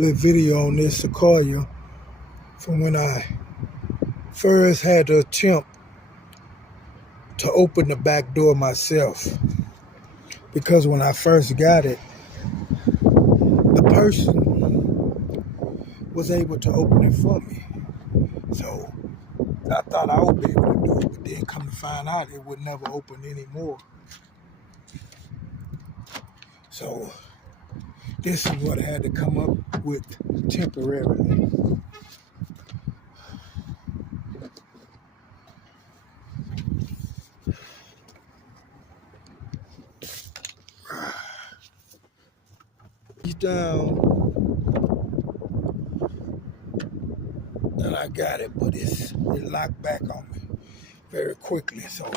little video on this Sequoia from when I first had to attempt to open the back door myself. Because when I first got it, the person was able to open it for me. So I thought I would be able to do it, but then come to find out it would never open anymore. So this is what I had to come up with temporarily. He's down and I got it, but it locked back on me very quickly. So